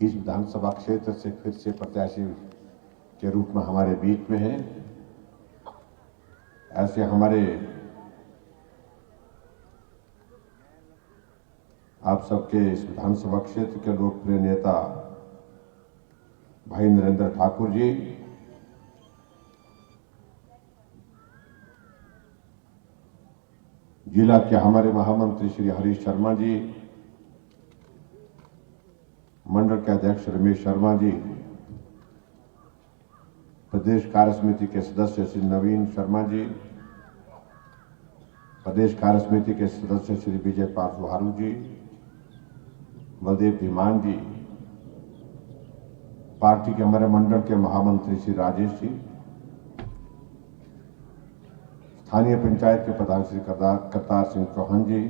इस विधानसभा क्षेत्र से फिर से प्रत्याशी के रूप में हमारे बीच में हैं। ऐसे हमारे आप सबके इस विधानसभा क्षेत्र के लोकप्रिय नेता भाई नरेंद्र ठाकुर जी, जिला के हमारे महामंत्री श्री हरीश शर्मा जी, मंडल के अध्यक्ष रमेश शर्मा जी, प्रदेश कार्य समिति के सदस्य श्री नवीन शर्मा जी, प्रदेश कार्य समिति के सदस्य श्री विजय पाल सुहारू जी, बलदेव धीमान जी, पार्टी के हमारे मंडल के महामंत्री श्री राजेश जी, स्थानीय पंचायत के प्रधान श्री करतार सिंह चौहान जी,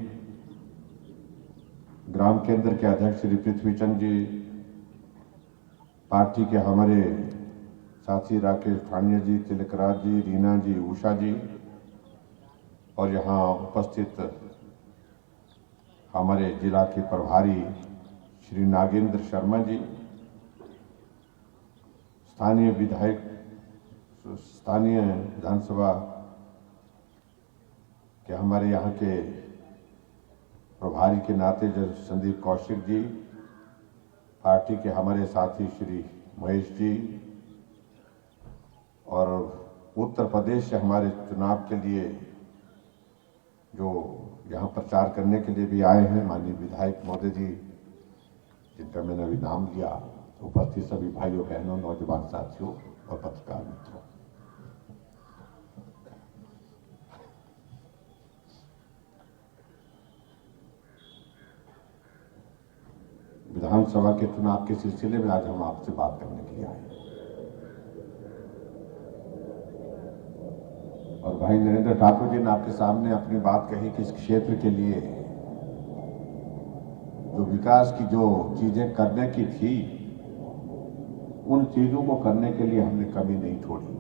ग्राम केंद्र के अध्यक्ष श्री पृथ्वीचंद जी, पार्टी के हमारे साथी राकेश ठानिया जी, तिलकराज जी, रीना जी, उषा जी और यहाँ उपस्थित हमारे जिला के प्रभारी श्री नागेंद्र शर्मा जी, स्थानीय विधानसभा के हमारे यहाँ के प्रभारी के नाते जो संदीप कौशिक जी, पार्टी के हमारे साथी श्री महेश जी और उत्तर प्रदेश से हमारे चुनाव के लिए जो यहाँ प्रचार करने के लिए भी आए हैं माननीय विधायक महोदय जी, जिनका मैंने अभी नाम लिया, उपस्थित सभी भाइयों बहनों, नौजवान साथियों और पत्रकार मित्रों, विधानसभा के चुनाव के सिलसिले में आज हम आपसे बात करने के लिए आए और भाई नरेंद्र ठाकुर जी ने आपके सामने अपनी बात कही कि इस क्षेत्र के लिए जो विकास की जो चीजें करने की थी, उन चीजों को करने के लिए हमने कमी नहीं छोड़ी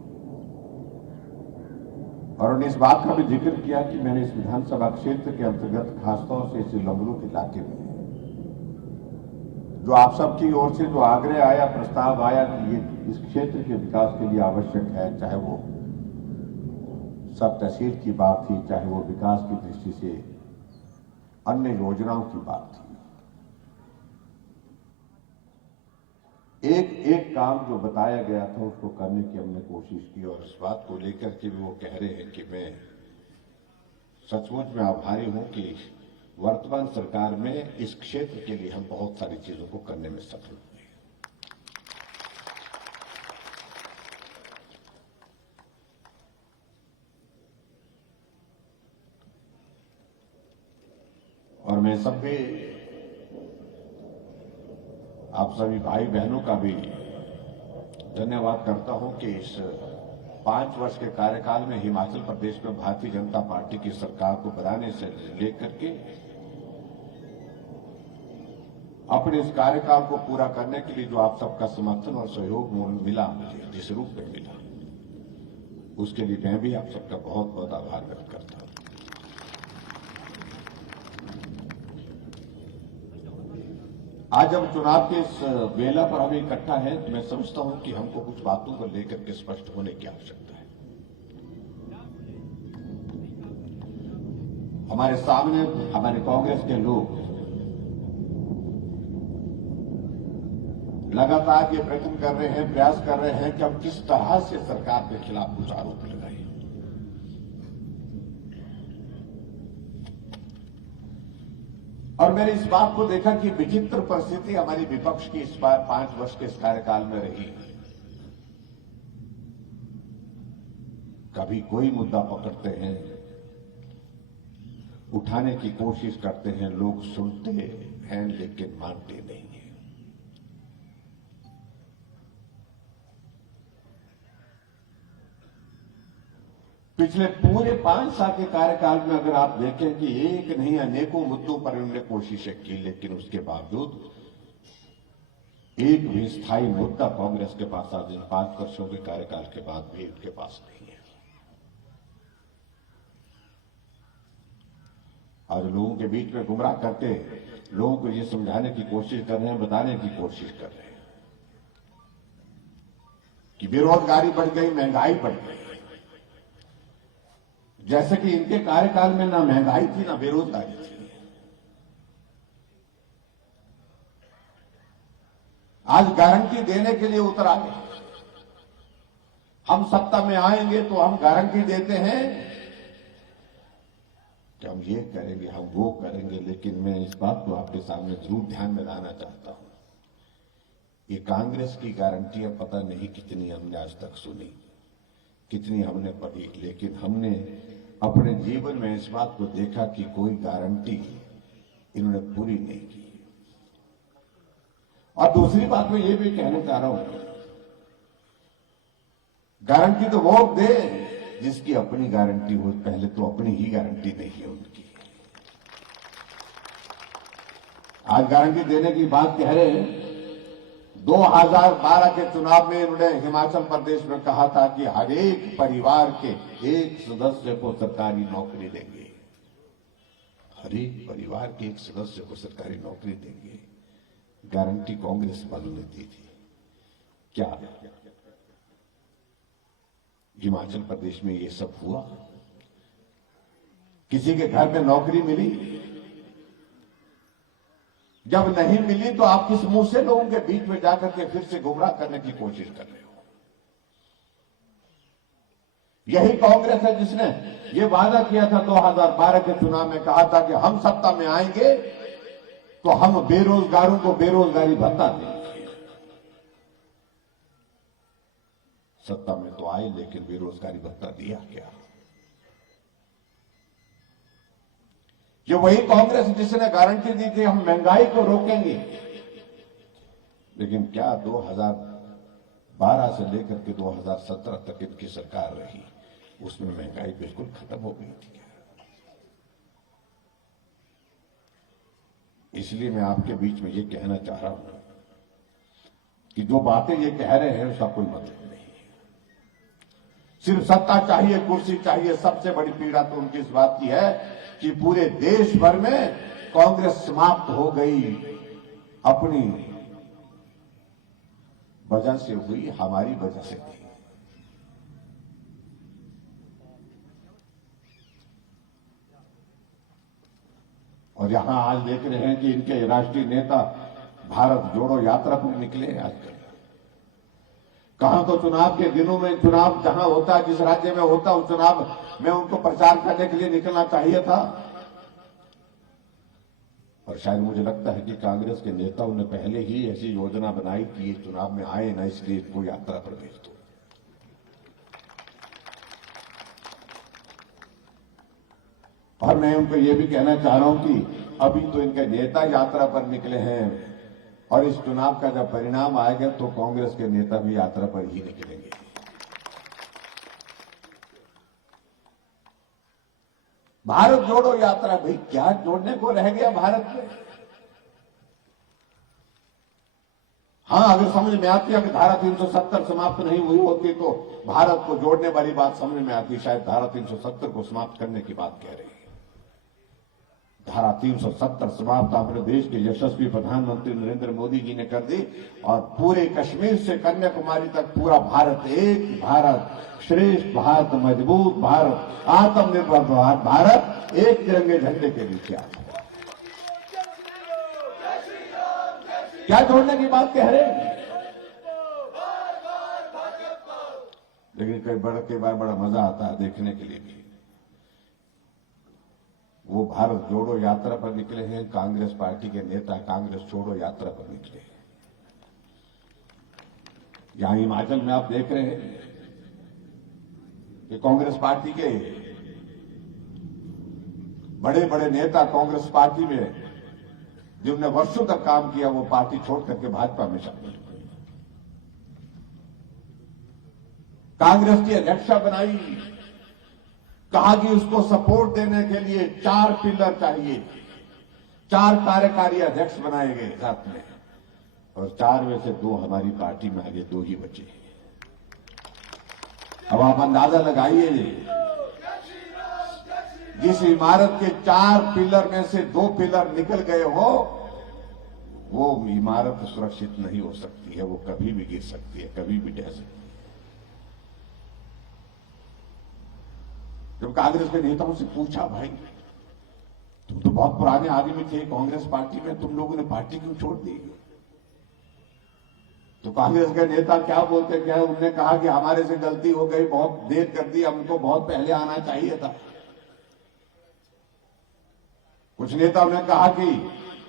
और उन्होंने इस बात का भी जिक्र किया कि मैंने इस विधानसभा क्षेत्र के अंतर्गत खासतौर से इस लंगरू के इलाके में जो आप सबकी ओर से जो आग्रह आया, प्रस्ताव आया कि ये इस क्षेत्र के विकास के लिए आवश्यक है, चाहे वो सब तहसील की बात थी, चाहे वो विकास की दृष्टि से अन्य योजनाओं की बात थी, एक एक काम जो बताया गया था उसको करने की हमने कोशिश की और इस बात को लेकर के भी वो कह रहे हैं कि मैं सचमुच में आभारी हूं कि वर्तमान सरकार में इस क्षेत्र के लिए हम बहुत सारी चीजों को करने में सफल हुए। और मैं सभी आप सभी भाई बहनों का भी धन्यवाद करता हूं कि इस 5 वर्ष के कार्यकाल में हिमाचल प्रदेश में भारतीय जनता पार्टी की सरकार को बनाने से लेकर के अपने इस कार्यकाल को पूरा करने के लिए जो आप सबका समर्थन और सहयोग मिला, मुझे जिस रूप में मिला, उसके लिए मैं भी आप सबका बहुत बहुत आभार व्यक्त करता हूं। आज हम चुनाव के इस बेला पर हम इकट्ठा हैं तो मैं समझता हूं कि हमको कुछ बातों को लेकर के स्पष्ट होने की आवश्यकता है। हमारे सामने हमारे कांग्रेस के लोग लगातार ये प्रयत्न कर रहे हैं, प्रयास कर रहे हैं कि हम किस तरह से सरकार के खिलाफ कुछ आरोप लगाएं। और मैंने इस बात को देखा कि विचित्र परिस्थिति हमारी विपक्ष की इस बार 5 वर्ष के इस कार्यकाल में रही। कभी कोई मुद्दा पकड़ते हैं, उठाने की कोशिश करते हैं, लोग सुनते हैं लेकिन मानते नहीं हैं। पिछले पूरे 5 साल के कार्यकाल में अगर आप देखें कि एक नहीं अनेकों मुद्दों पर उन्होंने कोशिशें की, लेकिन उसके बावजूद एक भी स्थायी मुद्दा कांग्रेस के पास आज इन 5 वर्षों के कार्यकाल के बाद भी उनके पास नहीं है। आज लोगों के बीच में गुमराह करके लोगों को ये समझाने की कोशिश कर रहे हैं, बताने की कोशिश कर रहे हैं कि बेरोजगारी बढ़ गई, महंगाई बढ़ गई। जैसे कि इनके कार्यकाल में ना महंगाई थी ना बेरोजगारी थी। आज गारंटी देने के लिए उतर आए। हम सत्ता में आएंगे तो हम गारंटी देते हैं कि हम ये करेंगे, हम वो करेंगे, लेकिन मैं इस बात को आपके सामने जरूर ध्यान में लाना चाहता हूं। ये कांग्रेस की गारंटियां पता नहीं कितनी हमने आज तक सुनी, कितनी हमने पढ़ी, लेकिन हमने अपने जीवन में इस बात को देखा कि कोई गारंटी इन्होंने पूरी नहीं की। और दूसरी बात मैं ये भी कहना चाह रहा हूं, गारंटी तो वो दे जिसकी अपनी गारंटी हो, पहले तो अपनी ही गारंटी नहीं है उनकी। आज गारंटी देने की बात कह रहे हैं। 2012 के चुनाव में इन्होंने हिमाचल प्रदेश में कहा था कि हर एक परिवार के एक सदस्य को सरकारी नौकरी देंगे, हर एक परिवार के एक सदस्य को सरकारी नौकरी देंगे। गारंटी कांग्रेस वालों ने दी थी। क्या हिमाचल प्रदेश में ये सब हुआ? किसी के घर में नौकरी मिली? जब नहीं मिली तो आप किस मुंह से लोगों के बीच में जाकर के फिर से गुमराह करने की कोशिश कर रहे हो? यही कांग्रेस है जिसने ये वादा किया था 2012 के चुनाव में, कहा था कि हम सत्ता में आएंगे तो हम बेरोजगारों को बेरोजगारी भत्ता देंगे। सत्ता में तो आए लेकिन बेरोजगारी भत्ता दिया क्या? ये वही कांग्रेस जिसने गारंटी दी थी हम महंगाई को रोकेंगे, लेकिन क्या 2012 से लेकर के 2017 तक इनकी सरकार रही, उसमें महंगाई बिल्कुल खत्म हो गई थी क्या? इसलिए मैं आपके बीच में ये कहना चाह रहा हूं कि जो बातें ये कह रहे हैं उसका कोई मतलब नहीं है। सिर्फ सत्ता चाहिए, कुर्सी चाहिए। सबसे बड़ी पीड़ा तो उनकी इस बात की है कि पूरे देश भर में कांग्रेस समाप्त हो गई, अपनी वजह से हुई, हमारी वजह से थी। और यहां आज देख रहे हैं कि इनके राष्ट्रीय नेता भारत जोड़ो यात्रा पर निकले आजकल। कहां तो चुनाव के दिनों में, चुनाव जहां होता है, जिस राज्य में होता उस चुनाव में उनको प्रचार करने के लिए निकलना चाहिए था। और शायद मुझे लगता है कि कांग्रेस के नेताओं ने पहले ही ऐसी योजना बनाई कि ये चुनाव में आए ना, इसलिए इसको यात्रा पर भेज दो। और मैं उनको ये भी कहना चाह रहा हूं कि अभी तो इनके नेता यात्रा पर निकले हैं और इस चुनाव का जब परिणाम आएगा तो कांग्रेस के नेता भी यात्रा पर ही निकलेंगे। भारत जोड़ो यात्रा, भाई क्या जोड़ने को रह गया भारत में? हां, अगर समझ में आती है कि धारा 370 समाप्त नहीं हुई होती तो भारत को जोड़ने वाली बात समझ में आती, शायद धारा 370 को समाप्त करने की बात कह रही है। धारा 370 समाप्त अपने देश के यशस्वी प्रधानमंत्री नरेंद्र मोदी जी ने कर दी और पूरे कश्मीर से कन्याकुमारी तक पूरा भारत, एक भारत, श्रेष्ठ भारत, मजबूत भारत, आत्मनिर्भर भारत, एक तिरंगे झंडे के नीचे आ गया। क्या जोड़ने की बात कह रहे हैं? लेकिन कई बार बड़ा मजा आता है देखने के लिए भी। वो भारत जोड़ो यात्रा पर निकले हैं, कांग्रेस पार्टी के नेता कांग्रेस छोड़ो यात्रा पर निकले हैं। यहां हिमाचल में आप देख रहे हैं कि कांग्रेस पार्टी के बड़े बड़े नेता कांग्रेस पार्टी में जिन्होंने वर्षों तक काम किया वो पार्टी छोड़ करके भाजपा में शामिल हुए। कांग्रेस की अध्यक्षा बनाई, कहा कि उसको सपोर्ट देने के लिए 4 पिलर चाहिए, 4 कार्यकारी अध्यक्ष बनाए गए साथ में, और 4 में से 2 हमारी पार्टी में आगे 2 ही बचे। अब आप अंदाजा लगाइए, जिस इमारत के 4 पिलर में से 2 पिलर निकल गए हो वो इमारत सुरक्षित नहीं हो सकती है, वो कभी भी गिर सकती है, कभी भी ढह सकती है। जब कांग्रेस के नेताओं से पूछा, भाई तुम तो बहुत पुराने आदमी थे कांग्रेस पार्टी में, तुम लोगों ने पार्टी क्यों छोड़ दी? तो कांग्रेस के नेता क्या बोलते, क्या उन्होंने कहा कि हमारे से गलती हो गई, बहुत देर कर दी, हमको बहुत पहले आना चाहिए था। कुछ नेताओं ने कहा कि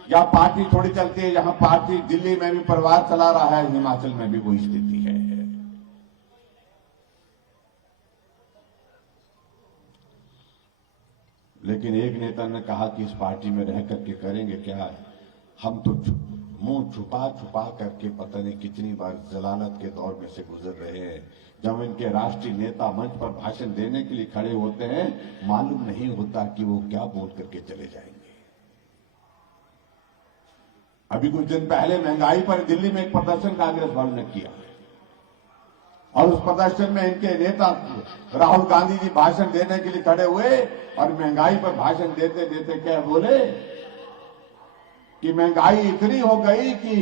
या पार्टी थोड़ी चलती है, जहां पार्टी दिल्ली में भी परिवार चला रहा है, हिमाचल में भी वही स्थिति है। लेकिन एक नेता ने कहा कि इस पार्टी में रह करके करेंगे क्या, हम तो मुंह छुपा छुपा करके पता नहीं कितनी बार जलालत के दौर में से गुजर रहे हैं। जब इनके राष्ट्रीय नेता मंच पर भाषण देने के लिए खड़े होते हैं, मालूम नहीं होता कि वो क्या बोल करके चले जाएंगे। अभी कुछ दिन पहले महंगाई पर दिल्ली में एक प्रदर्शन कांग्रेस वालों ने किया और उस प्रदर्शन में इनके नेता राहुल गांधी जी भाषण देने के लिए खड़े हुए और महंगाई पर भाषण देते देते क्या बोले कि महंगाई इतनी हो गई कि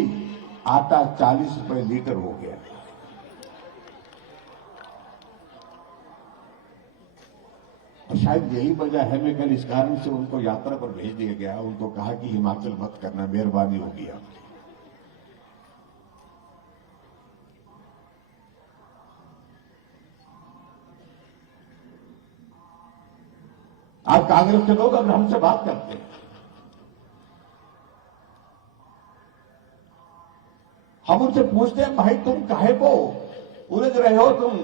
आटा 40 रुपए लीटर हो गया। और शायद यही वजह है, मैं कल इस कारण से उनको यात्रा पर भेज दिया गया, उनको कहा कि हिमाचल मत करना, मेहरबानी होगी आपकी। आज कांग्रेस के लोग अगर हमसे बात करते हैं, हम उनसे पूछते हैं, भाई तुम काहे को उलझ रहे हो, तुम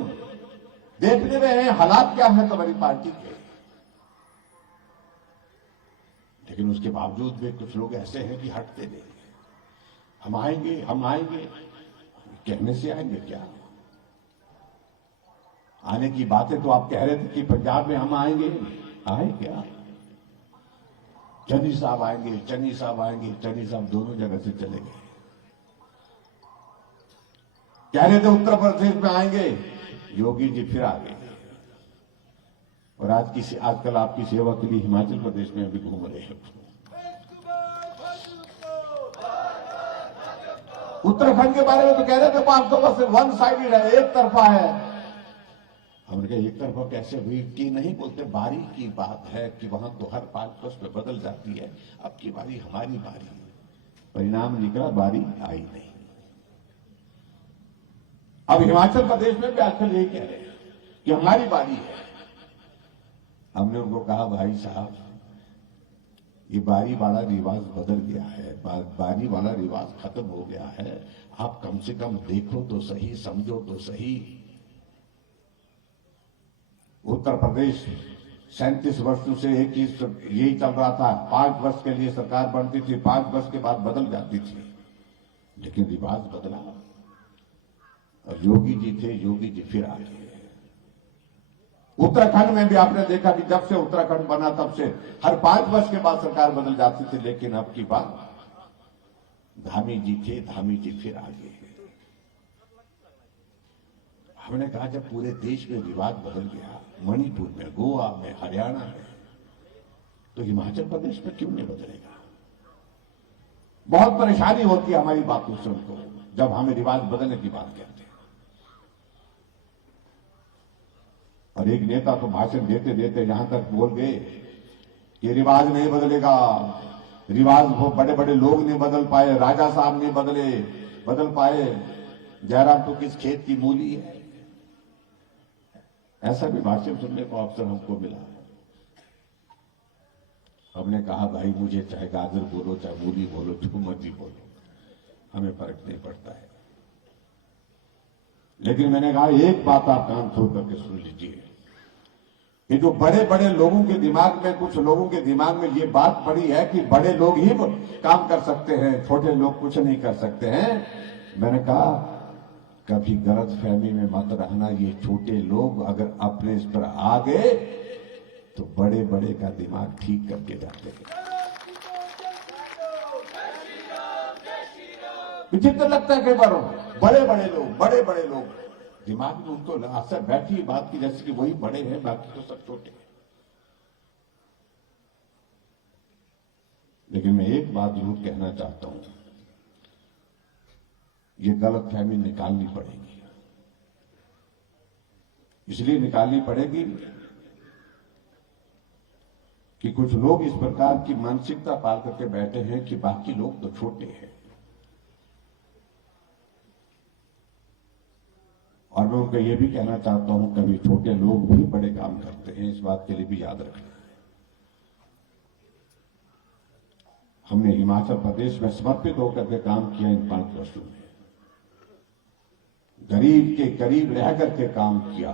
देखने में हैं हालात क्या है तुम्हारी पार्टी के। लेकिन उसके बावजूद भी कुछ लोग ऐसे हैं कि हटते नहीं, हम आएंगे हम आएंगे, कहने से आएंगे क्या? आने की बातें तो आप कह रहे थे कि पंजाब में हम आएंगे, आए क्या? चन्नी साहब आएंगे, चन्नी साहब आएंगे, चन्नी साहब दोनों जगह से चले गए। कह रहे थे उत्तर प्रदेश में आएंगे, योगी जी फिर आ गए। और आजकल आपकी सेवा के लिए हिमाचल प्रदेश में अभी घूम रहे हैं। उत्तराखंड के बारे में तो कह रहे थे 500 बस वन साइडेड है, एक तरफा है। हमने कहा एक तरफा कैसे हुई कि नहीं, बोलते बारी की बात है कि वहां तो हर 5 वर्ष में बदल जाती है, अब की बारी हमारी बारी। परिणाम निकला, बारी आई नहीं। अब हिमाचल प्रदेश में भी आजकल यही कह रहे हैं कि हमारी बारी है। हमने उनको कहा, भाई साहब ये बारी वाला रिवाज बदल गया है, बारी वाला रिवाज खत्म हो गया है। आप कम से कम देखो तो सही, समझो तो सही। उत्तर प्रदेश 37 वर्षों से एक ही यही चल रहा था, 5 वर्ष के लिए सरकार बनती थी, 5 वर्ष के बाद बदल जाती थी, लेकिन रिवाज बदला। और योगी जी थे, योगी जी फिर आ गए। उत्तराखंड में भी आपने देखा कि जब से उत्तराखंड बना तब से हर 5 वर्ष के बाद सरकार बदल जाती थी, लेकिन अब की बात, धामी जी थे, धामी जी फिर आ गए। हमने कहा जब पूरे देश में रिवाज बदल गया, मणिपुर में, गोवा में, हरियाणा में, तो हिमाचल प्रदेश में क्यों नहीं बदलेगा? बहुत परेशानी होती है हमारी बातों से उनको, जब हमें रिवाज बदलने की बात कहते हैं। और एक नेता तो भाषण देते देते यहां तक बोल गए कि रिवाज नहीं बदलेगा, रिवाज वो बड़े बड़े लोग नहीं बदल पाए, राजा साहब नहीं बदल पाए, जयराम तो किस खेत की मूली है। ऐसा भी भाषण सुनने को अवसर हमको मिला। हमने कहा, भाई मुझे चाहे गाजर बोलो, चाहे मूली बोलो, जो मर्जी बोलो, हमें फर्क नहीं पड़ता है। लेकिन मैंने कहा एक बात आप कान खोल करके सुन लीजिए कि जो बड़े बड़े लोगों के दिमाग में, कुछ लोगों के दिमाग में ये बात पड़ी है कि बड़े लोग ही काम कर सकते हैं, छोटे लोग कुछ नहीं कर सकते हैं। मैंने कहा कभी गलतफहमी में मत रहना, ये छोटे लोग अगर अपने इस पर आ गए तो बड़े बड़े का दिमाग ठीक करके जाते हैं। विचित्र लगता है कई बार, बड़े बड़े लोग दिमाग में उनको असर बैठी बात की जैसे कि वही बड़े हैं, बाकी तो सब छोटे हैं। लेकिन मैं एक बात जरूर कहना चाहता हूं ये गलतफहमी निकालनी पड़ेगी। इसलिए निकालनी पड़ेगी कि कुछ लोग इस प्रकार की मानसिकता पाल करके बैठे हैं कि बाकी लोग तो छोटे हैं, और मैं उनको ये भी कहना चाहता हूं कभी छोटे लोग भी बड़े काम करते हैं, इस बात के लिए भी याद रखना है। हमने हिमाचल प्रदेश में समर्पित होकर के काम किया इन 5 वर्षों में, गरीब के करीब रह करके काम किया।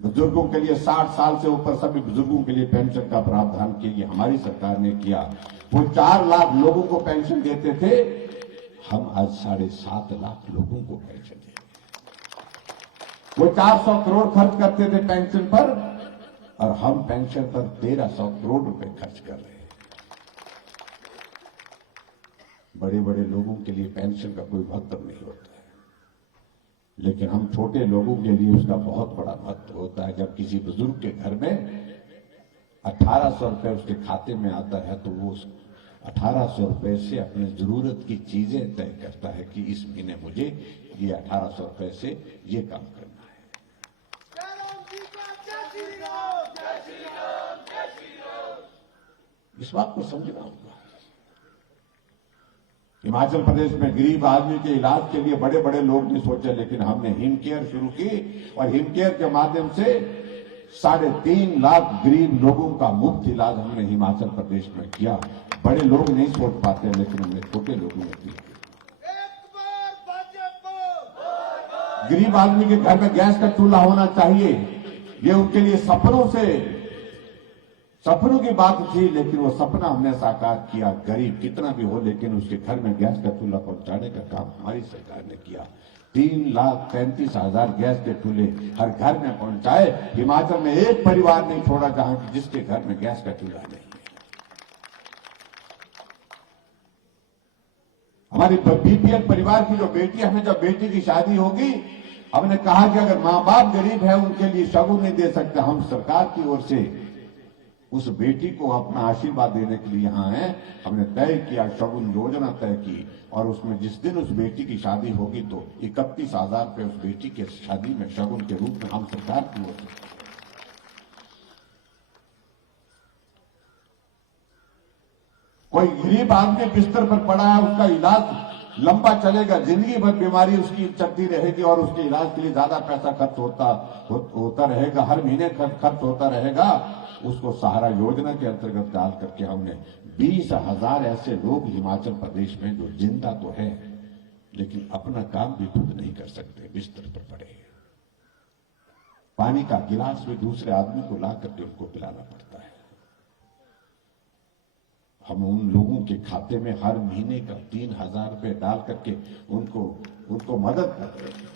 बुजुर्गों के लिए 60 साल से ऊपर सभी बुजुर्गों के लिए पेंशन का प्रावधान किया, हमारी सरकार ने किया। वो 4 लाख लोगों को पेंशन देते थे, हम आज 7.5 लाख लोगों को पेंशन देते हैं। वो 400 करोड़ खर्च करते थे पेंशन पर, और हम पेंशन पर 1300 करोड़ रुपए खर्च कर रहे हैं। बड़े बड़े लोगों के लिए पेंशन का कोई महत्व नहीं होता है, लेकिन हम छोटे लोगों के लिए उसका बहुत बड़ा महत्व होता है। जब किसी बुजुर्ग के घर में 1800 रुपए उसके खाते में आता है, तो वो 1800 रुपए से अपनी जरूरत की चीजें तय करता है कि इस महीने मुझे ये 1800 रुपए से ये काम करना है। इस बात को समझना होगा। हिमाचल प्रदेश में गरीब आदमी के इलाज के लिए बड़े बड़े लोग नहीं सोचे, लेकिन हमने हिम केयर शुरू की, और हिम केयर के माध्यम से 3.5 लाख गरीब लोगों का मुफ्त इलाज हमने हिमाचल प्रदेश में किया। बड़े लोग नहीं सोच पाते, लेकिन हमने छोटे लोगों ने किया। गरीब आदमी के घर में गैस का चूल्हा होना चाहिए, ये उनके लिए सपनों की बात थी, लेकिन वो सपना हमने साकार किया। गरीब कितना भी हो, लेकिन उसके घर में गैस का चूल्हा पहुंचाने का काम हमारी सरकार ने किया। 3,33,000 गैस के चूल्हे हर घर में पहुंचाए। हिमाचल में एक परिवार नहीं छोड़ा जहां जिसके घर में गैस का चूल्हा नहीं है। हमारी बीपीएल परिवार की जो बेटी, हमें जब बेटी की शादी होगी, हमने कहा कि अगर मां बाप गरीब है उनके लिए शगुन नहीं दे सकते, हम सरकार की ओर से उस बेटी को अपना आशीर्वाद देने के लिए यहां है। हमने तय किया, शगुन योजना तय की, और उसमें जिस दिन उस बेटी की शादी होगी तो 31,000 रुपए उस बेटी के शादी में शगुन के रूप में हम सरकार की ओर से। कोई गरीब आदमी बिस्तर पर पड़ा है, उसका इलाज लंबा चलेगा, जिंदगी भर बीमारी उसकी चलती रहेगी, और उसके इलाज के लिए ज्यादा पैसा खर्च होता रहेगा, हर महीने खर्च होता रहेगा। उसको सहारा योजना के अंतर्गत डाल करके हमने 20,000 ऐसे लोग हिमाचल प्रदेश में जो जिंदा तो है, लेकिन अपना काम भी खुद नहीं कर सकते, बिस्तर पर पड़े। पानी का गिलास भी दूसरे आदमी को ला करके उनको पिलाना पड़ता है। हम उन लोगों के खाते में हर महीने का 3,000 रुपए डाल करके उनको मदद कर रहे हैं।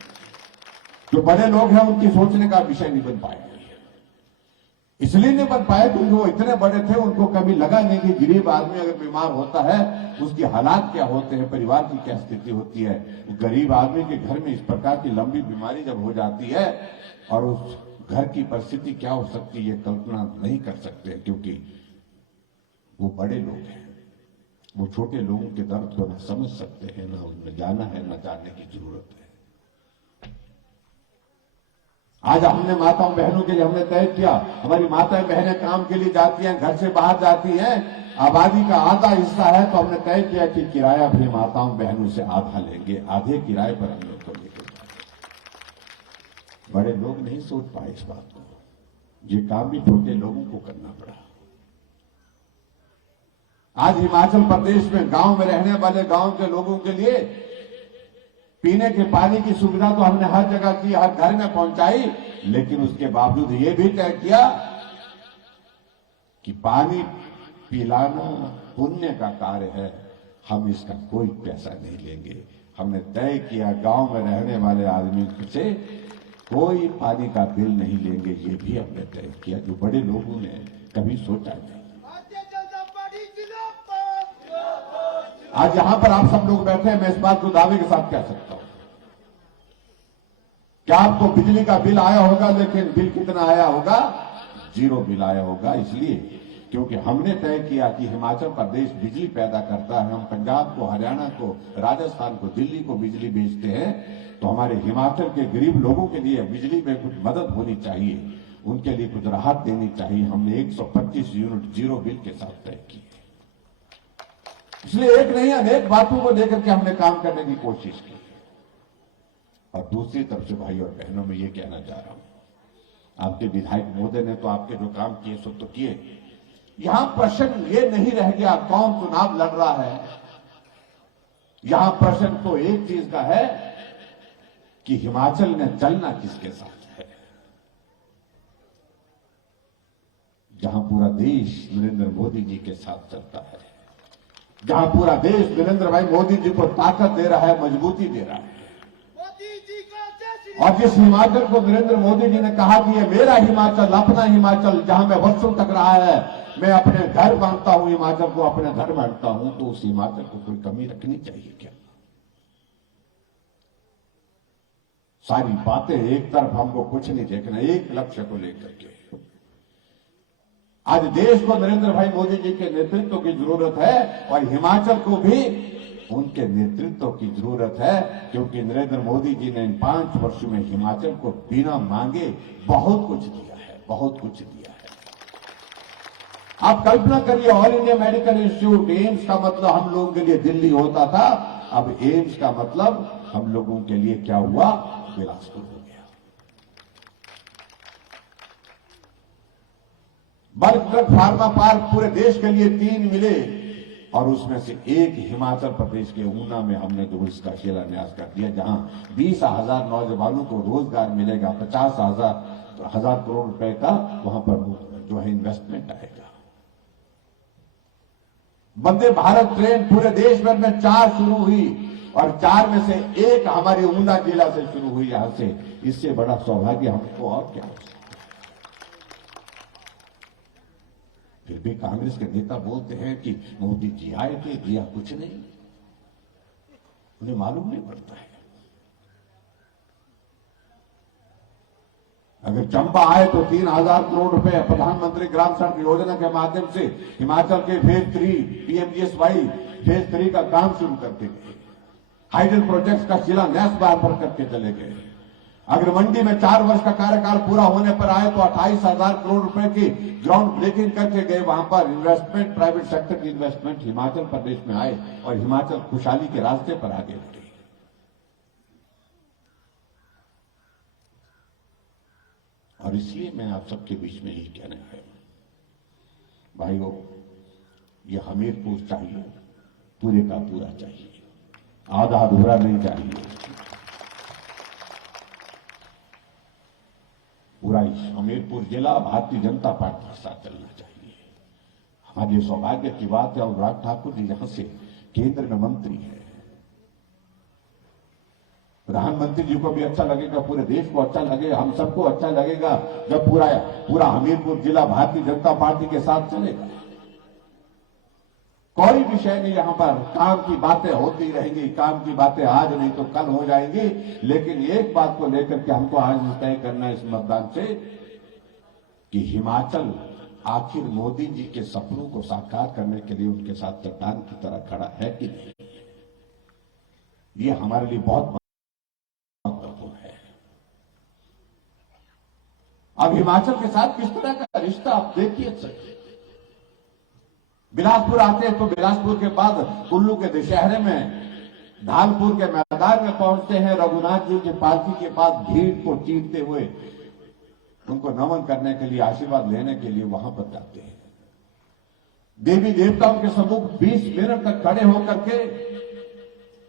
जो बड़े लोग हैं उनकी सोचने का विषय नहीं बन पाए, इसलिए नहीं बन पाए क्योंकि वो इतने बड़े थे, उनको कभी लगा नहीं कि गरीब आदमी अगर बीमार होता है उसके हालात क्या होते हैं, परिवार की क्या स्थिति होती है। गरीब आदमी के घर में इस प्रकार की लंबी बीमारी जब हो जाती है, और उस घर की परिस्थिति क्या हो सकती है, ये कल्पना नहीं कर सकते, क्योंकि वो बड़े लोग हैं। वो छोटे लोगों के दर्द को न समझ सकते हैं, न उनमें जाना है, न जानने की जरूरत है। आज हमने माताओं बहनों के लिए हमने तय किया, हमारी माताएं बहनें काम के लिए जाती हैं, घर से बाहर जाती हैं, आबादी का आधा हिस्सा है, तो हमने तय किया कि किराया भी माताओं बहनों से आधा लेंगे, आधे किराए पर हम लोग को लेकर जाएंगे। बड़े लोग नहीं सोच पाए इस बात को, ये काम भी छोटे लोगों को करना पड़ा। आज हिमाचल प्रदेश में गांव में रहने वाले गांव के लोगों के लिए पीने के पानी की सुविधा तो हमने हर जगह की, हर घर में पहुंचाई, लेकिन उसके बावजूद ये भी तय किया कि पानी पिलाना पुण्य का कार्य है, हम इसका कोई पैसा नहीं लेंगे। हमने तय किया गांव में रहने वाले आदमी से कोई पानी का बिल नहीं लेंगे, ये भी हमने तय किया, जो बड़े लोगों ने कभी सोचा नहीं। आज यहां पर आप सब लोग बैठे हैं, मैं इस बात को दावे के साथ कह सकता हूं, क्या आपको बिजली का बिल आया होगा, लेकिन बिल कितना आया होगा? 0 बिल आया होगा, इसलिए क्योंकि हमने तय किया कि हिमाचल प्रदेश बिजली पैदा करता है, हम पंजाब को, हरियाणा को, राजस्थान को, दिल्ली को बिजली बेचते हैं, तो हमारे हिमाचल के गरीब लोगों के लिए बिजली में कुछ मदद होनी चाहिए, उनके लिए कुछ राहत देनी चाहिए। हमने 125 यूनिट जीरो बिल के साथ तय की। इसलिए एक नहीं अनेक बातों को लेकर के हमने काम करने की कोशिश की। और दूसरी तरफ से भाई और बहनों में ये कहना चाह रहा हूं, आपके विधायक महोदय ने तो आपके जो काम किए सो तो किए। यहां प्रश्न ये नहीं रह गया कौन चुनाव लड़ रहा है, यहां प्रश्न तो एक चीज का है कि हिमाचल में चलना किसके साथ है। जहां पूरा देश नरेंद्र मोदी जी के साथ चलता है, जहां पूरा देश नरेंद्र भाई मोदी जी को ताकत दे रहा है, मजबूती दे रहा है, और जिस हिमाचल को नरेंद्र मोदी जी ने कहा कि ये मेरा हिमाचल, अपना हिमाचल, जहां मैं वर्षों तक रहा है, मैं अपने घर मानता हूं, हिमाचल को अपने घर मानता हूं, तो उस हिमाचल को कोई कमी रखनी चाहिए क्या? सारी बातें एक तरफ, हमको कुछ नहीं देखना, एक लक्ष्य को लेकर के। आज देश को नरेंद्र भाई मोदी जी के नेतृत्व की जरूरत है और हिमाचल को भी उनके नेतृत्व की जरूरत है, क्योंकि नरेंद्र मोदी जी ने इन 5 वर्षों में हिमाचल को बिना मांगे बहुत कुछ दिया है, बहुत कुछ दिया है। आप कल्पना करिए, all India medical institute AIIMS का मतलब हम लोगों के लिए दिल्ली होता था, अब एम्स का मतलब हम लोगों के लिए क्या हुआ, बिलासपुर हो गया। बल्क ड्रग फार्मा पार्क पूरे देश के लिए 3 मिले, और उसमें से एक हिमाचल प्रदेश के ऊना में हमने जो इसका शिलान्यास कर दिया, जहां 20,000 नौजवानों को रोजगार मिलेगा, 50,000 करोड़ रुपए का वहां पर जो है इन्वेस्टमेंट आएगा। वंदे भारत ट्रेन पूरे देश भर में 4 शुरू हुई, और 4 में से एक हमारे ऊना जिला से शुरू हुई, यहां से। इससे बड़ा सौभाग्य हमको और क्या हो सकता है। फिर भी कांग्रेस के नेता बोलते हैं कि मोदी जी आए थे, दिया कुछ नहीं, उन्हें मालूम नहीं पड़ता है। अगर चंबा आए तो 3,000 करोड़ रुपए प्रधानमंत्री ग्राम सड़क योजना के माध्यम से हिमाचल के फेज 3 PMGSY फेज 3 का काम शुरू करके गए, हाइडल प्रोजेक्ट का शिलान्यास बार भर करके चले गए। अगर मंडी में 4 वर्ष का कार्यकाल पूरा होने पर आए तो 28,000 करोड़ रुपए की ग्राउंड ब्रेकिंग करके गए। वहां पर इन्वेस्टमेंट, प्राइवेट सेक्टर की इन्वेस्टमेंट हिमाचल प्रदेश में आए और हिमाचल खुशहाली के रास्ते पर आगे बढ़े। और इसलिए मैं आप सबके बीच में यही कहना है, भाइयों, ये हमीरपुर चाहिए, पूरे का पूरा चाहिए, आधा अधूरा नहीं चाहिए। पूरा हमीरपुर जिला भारतीय जनता पार्टी के साथ चलना चाहिए। हमारे लिए सौभाग्य की बात है, अनुराग ठाकुर जी यहां से केंद्र में मंत्री है। प्रधानमंत्री जी को भी अच्छा लगेगा, पूरे देश को अच्छा लगेगा, हम सबको अच्छा लगेगा जब पूरा हमीरपुर जिला भारतीय जनता पार्टी के साथ चलेगा। कोई विषय नहीं, यहां पर काम की बातें होती रहेंगी, काम की बातें आज नहीं तो कल हो जाएंगी, लेकिन एक बात को लेकर के हमको आज तय करना है इस मतदान से कि हिमाचल आखिर मोदी जी के सपनों को साकार करने के लिए उनके साथ चट्टान की तरह खड़ा है कि नहीं। ये हमारे लिए बहुत महत्वपूर्ण है। अब हिमाचल के साथ किस तरह का रिश्ता आप देखिए सर। बिलासपुर आते हैं तो बिलासपुर के बाद कुल्लू के दशहरे में धानपुर के मैदान में पहुंचते हैं, रघुनाथ जी की पालकी के पास भीड़ को चीरते हुए उनको नमन करने के लिए, आशीर्वाद लेने के लिए वहां पर जाते हैं। देवी देवताओं के सम्मुख 20 मिनट तक खड़े होकर के,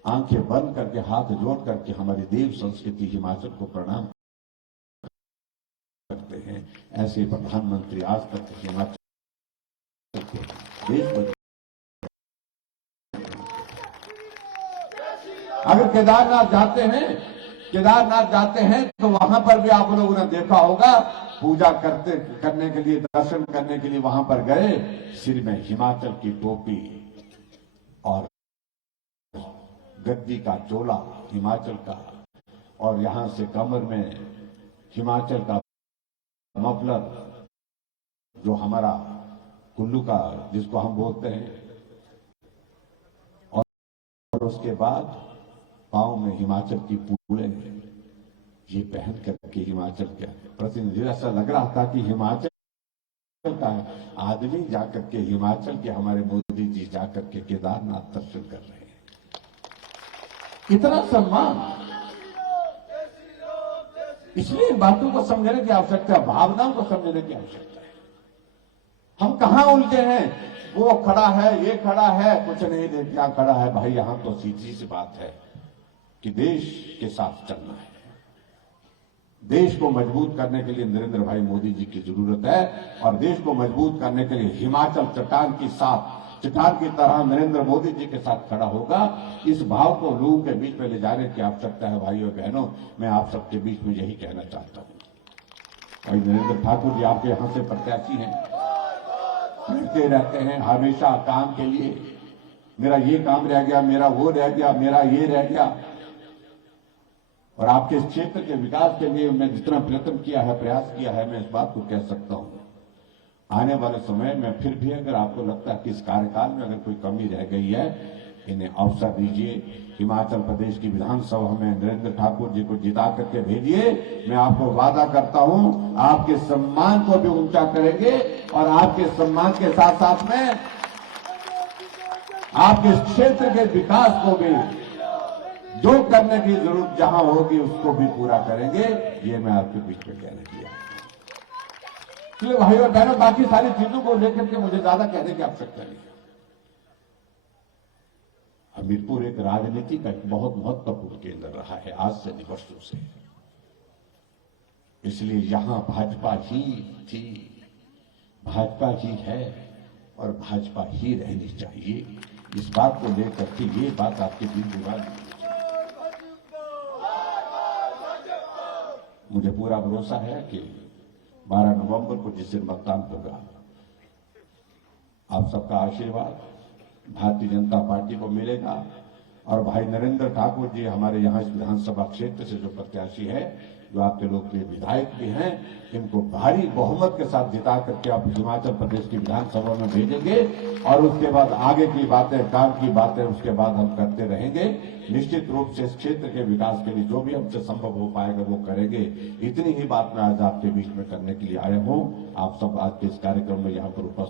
आंखें बंद करके, हाथ जोड़ करके हमारी देव संस्कृति हिमाचल को प्रणाम करते हैं। ऐसे प्रधानमंत्री आज तक हिमाचल अगर केदारनाथ जाते हैं तो वहां पर भी आप लोगों ने देखा होगा, पूजा करने के लिए, दर्शन करने के लिए वहां पर गए, सिर में हिमाचल की टोपी और गद्दी का चोला हिमाचल का, और यहां से कमर में हिमाचल का मफलर जो हमारा कुल्लू का जिसको हम बोलते हैं, और उसके बाद पांव में हिमाचल की पूड़े ये पहन करके हिमाचल का प्रतिनिधि, ऐसा लग रहा था कि हिमाचल का आदमी जाकर के हिमाचल के हमारे मोदी जी जाकर के केदारनाथ दर्शन कर रहे हैं। इतना सम्मान, इसलिए इन बातों को समझने की आवश्यकता है, भावनाओं को समझने की आवश्यकता है। हम कहां उलझे हैं, वो खड़ा है, ये खड़ा है, कुछ नहीं दे क्या खड़ा है भाई। यहां तो सीधी सी बात है कि देश के साथ चलना है। देश को मजबूत करने के लिए नरेंद्र भाई मोदी जी की जरूरत है, और देश को मजबूत करने के लिए हिमाचल चट्टान की तरह नरेंद्र मोदी जी के साथ खड़ा होगा। इस भाव को लोगों के बीच में ले जाने की आवश्यकता है। भाइयों बहनों, मैं आप सबके बीच में यही कहना चाहता हूं। भाई नरेंद्र ठाकुर जी आपके यहां से प्रत्याशी हैं, लड़ते रहते हैं हमेशा काम के लिए, मेरा ये काम रह गया, मेरा वो रह गया, मेरा ये रह गया। और आपके इस क्षेत्र के विकास के लिए मैं जितना प्रयत्न किया है, प्रयास किया है, मैं इस बात को कह सकता हूं, आने वाले समय में फिर भी अगर आपको लगता है कि इस कार्यकाल में अगर कोई कमी रह गई है, इन्हें अवसर दीजिए। हिमाचल प्रदेश की विधानसभा में नरेंद्र ठाकुर जी को जिता करके भेजिए। मैं आपको वादा करता हूं, आपके सम्मान को भी ऊंचा करेंगे, और आपके सम्मान के साथ साथ में आपके क्षेत्र के विकास को भी, जो करने की जरूरत जहां होगी उसको भी पूरा करेंगे। ये मैं आपके बीच में कहने दिया। इसलिए भाइयों और बहनों, बाकी सारी चीजों को लेकर के मुझे ज्यादा कहने की आवश्यकता नहीं है। हमीरपुर एक राजनीति का एक बहुत महत्वपूर्ण केंद्र रहा है आज से वर्षों से, इसलिए यहां भाजपा ही थी, भाजपा ही है, और भाजपा ही रहनी चाहिए। इस बात को लेकर के ये बात आपके बीच में, मुझे पूरा भरोसा है कि 12 नवंबर को जिस दिन मतदान होगा, आप सबका आशीर्वाद भारतीय जनता पार्टी को मिलेगा। और भाई नरेंद्र ठाकुर जी हमारे यहाँ इस विधानसभा क्षेत्र से जो प्रत्याशी है, जो आपके लोकप्रिय विधायक भी हैं, इनको भारी बहुमत के साथ जिता करके आप हिमाचल प्रदेश की विधानसभा में भेजेंगे। और उसके बाद आगे की बातें, काम की बातें उसके बाद हम करते रहेंगे। निश्चित रूप से इस क्षेत्र के विकास के लिए जो भी हमसे संभव हो पाएगा वो करेंगे। इतनी ही बात मैं आज आपके बीच में करने के लिए आया हूं। आप सब आज के इस कार्यक्रम में यहाँ पर उपस्थित